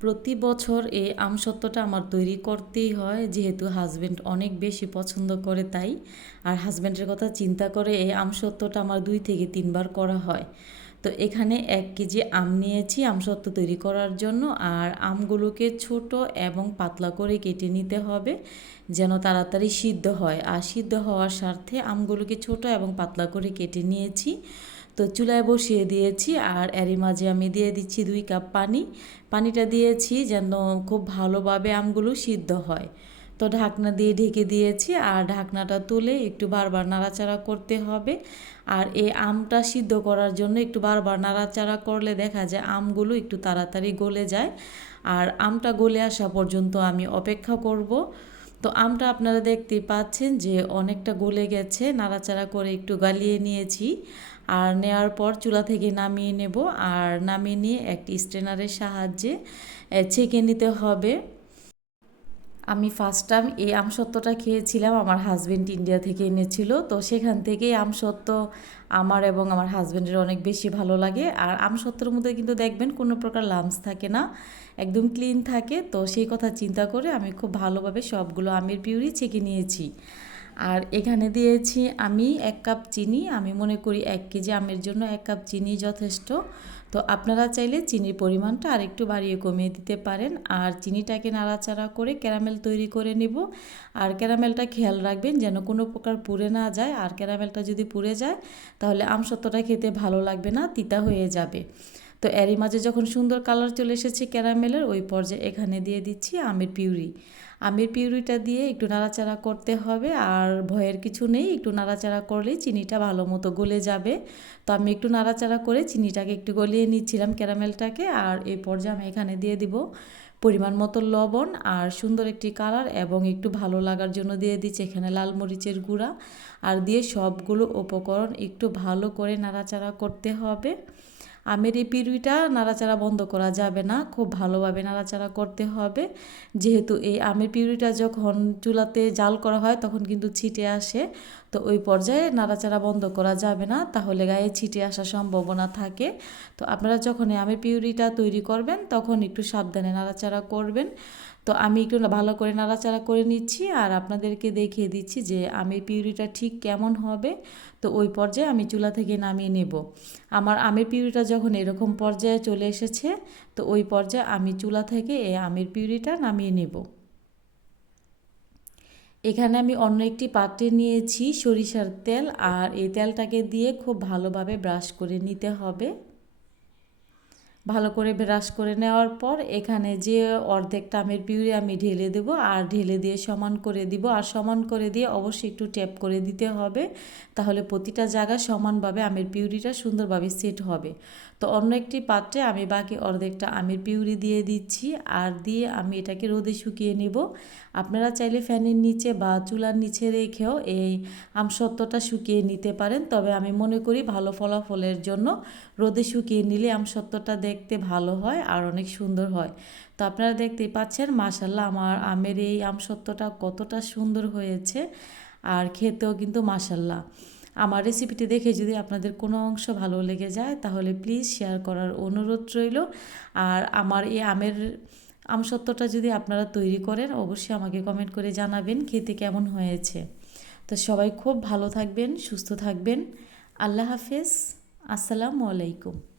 প্রতি বছর এই আমসত্ত্বটা আমার তৈরি করতেই হয়, যেহেতু হাজব্যান্ড অনেক বেশি পছন্দ করে তাই। আর হাজব্যান্ডের কথা চিন্তা করে এই আমসত্ত্বটা আমার দুই থেকে তিনবার করা হয়। তো এখানে এক কেজি আম নিয়েছি আমসত্ত্ব তৈরি করার জন্য, আর আমগুলোকে ছোট এবং পাতলা করে কেটে নিতে হবে যেন তাড়াতাড়ি সিদ্ধ হয়। আর সিদ্ধ হওয়ার স্বার্থে আমগুলোকে ছোট এবং পাতলা করে কেটে নিয়েছি। তো চুলায় বসিয়ে দিয়েছি আর এরই মাঝে আমি দিয়ে দিচ্ছি দুই কাপ পানি। পানিটা দিয়েছি যেন খুব ভালোভাবে আমগুলো সিদ্ধ হয়। তো ঢাকনা দিয়ে ঢেকে দিয়েছি আর ঢাকনাটা তুলে একটু বারবার নাড়াচাড়া করতে হবে। আর এই আমটা সিদ্ধ করার জন্য একটু বারবার নাড়াচাড়া করলে দেখা যায় আমগুলো একটু তাড়াতাড়ি গলে যায়। আর আমটা গলে আসা পর্যন্ত আমি অপেক্ষা করব। তো আমটা আপনারা দেখতে পাচ্ছেন যে অনেকটা গলে গেছে, নাড়াচাড়া করে একটু গালিয়ে নিয়েছি। আর নেওয়ার পর চুলা থেকে নামিয়ে নেব। আর নামিয়ে নিয়ে একটি স্ট্রেনারের সাহায্যে ছেঁকে নিতে হবে। আমি ফার্স্ট টাইম এই আমসত্ত্বটা খেয়েছিলাম, আমার হাজব্যান্ড ইন্ডিয়া থেকে এনেছিল। তো সেখান থেকেই আমসত্ত্ব আমার এবং আমার হাজব্যান্ডের অনেক বেশি ভালো লাগে। আর আমসত্ত্বর মধ্যে কিন্তু দেখবেন কোনো প্রকার লামস থাকে না, একদম ক্লিন থাকে। তো সেই কথা চিন্তা করে আমি খুব ভালোভাবে সবগুলো আমের পিউরি ছেঁকে নিয়েছি। আর এখানে দিয়েছি আমি এক কাপ চিনি। আমি মনে করি এক কেজি আমের জন্য এক কাপ চিনি যথেষ্ট। তো আপনারা চাইলে চিনির পরিমাণটা আরেকটু বাড়িয়ে কমিয়ে দিতে পারেন। আর চিনিটাকে নাড়াচাড়া করে ক্যারামেল তৈরি করে নিব। আর ক্যারামেলটা খেয়াল রাখবেন যেন কোনো প্রকার পুড়ে না যায়। আর ক্যারামেলটা যদি পুড়ে যায়, তাহলে আমসত্ত্বটা খেতে ভালো লাগবে না, তিতা হয়ে যাবে। তো এরই মাঝে যখন সুন্দর কালার চলে এসেছে ক্যারামেলের, ওই পর্যায়ে এখানে দিয়ে দিচ্ছি আমের পিউরি। আমের পিউরিটা দিয়ে একটু নাড়াচাড়া করতে হবে আর ভয়ের কিছু নেই, একটু নাড়াচাড়া করলেই চিনিটা ভালো মতো গলে যাবে। তো আমি একটু নাড়াচাড়া করে চিনিটাকে একটু গলিয়ে নিচ্ছিলাম ক্যারামেলটাকে আর এই পর্যায়ে আমি এখানে দিয়ে দিব পরিমাণ মতো লবণ আর সুন্দর একটি কালার এবং একটু ভালো লাগার জন্য দিয়ে দিচ্ছি এখানে লাল মরিচের গুঁড়া। আর দিয়ে সবগুলো উপকরণ একটু ভালো করে নাড়াচাড়া করতে হবে। আমের এই পিরুইটা নাড়াচাড়া বন্ধ করা যাবে না, খুব ভালোভাবে নাড়াচাড়া করতে হবে। যেহেতু এই আমের পিরুইটা যখন চুলাতে জাল করা হয়, তখন কিন্তু ছিটে আসে। তো ওই পর্যায়ে নাড়াচাড়া বন্ধ করা যাবে না, তাহলে গায়ে ছিটে আসার সম্ভাবনা থাকে। তো আপনারা যখন এই আমের পিউরিটা তৈরি করবেন তখন একটু সাবধানে নাড়াচাড়া করবেন। তো আমি একটু ভালো করে নাড়াচাড়া করে নিচ্ছি আর আপনাদেরকে দেখিয়ে দিচ্ছি যে আমের পিউরিটা ঠিক কেমন হবে। তো ওই পর্যায়ে আমি চুলা থেকে নামিয়ে নেব। আমার আমের পিউরিটা যখন এরকম পর্যায়ে চলে এসেছে, তো ওই পর্যায়ে আমি চুলা থেকে এই আমের পিউরিটা নামিয়ে নেব। এখানে আমি অন্য একটি পাত্রে নিয়েছি সরিষার তেল আর এই তেলটাকে দিয়ে খুব ভালোভাবে ব্রাশ করে নিতে হবে। ভালো করে ব্রাশ করে নেওয়ার পর এখানে যে অর্ধেকটা আমের পিউরি আমি ঢেলে দেব আর ঢেলে দিয়ে সমান করে দিব। আর সমান করে দিয়ে অবশ্যই একটু ট্যাপ করে দিতে হবে। তাহলে প্রতিটা জায়গায় সমানভাবে আমের পিউরিটা সুন্দরভাবে সেট হবে। তো অন্য একটি পাত্রে আমি বাকি অর্ধেকটা আমের পিউরি দিয়ে দিচ্ছি আর দিয়ে আমি এটাকে রোদে শুকিয়ে নেব। আপনারা চাইলে ফ্যানের নিচে বা চুলার নিচে রেখেও এই আমসত্ত্বটা শুকিয়ে নিতে পারেন। তবে আমি মনে করি ভালো ফলাফলের জন্য রোদে শুকিয়ে নিলে আমসত্ত্বটা দেখতে ভালো হয় আর অনেক সুন্দর হয়। তো আপনারা দেখতেই পাচ্ছেন মাসাল্লাহ আমার আমের এই আমসত্ত্বটা কতটা সুন্দর হয়েছে আর খেতেও কিন্তু মাসাল্লাহ আমার রেসিপিটি দেখে যদি আপনাদের কোনো অংশ ভালো লেগে যায়, তাহলে প্লিজ শেয়ার করার অনুরোধ রইল। আর আমার এই আমের আমসত্ত্বটা যদি আপনারা তৈরি করেন, অবশ্যই আমাকে কমেন্ট করে জানাবেন খেতে কেমন হয়েছে। তো সবাই খুব ভালো থাকবেন, সুস্থ থাকবেন। আল্লাহ হাফেজ। আসসালামু আলাইকুম।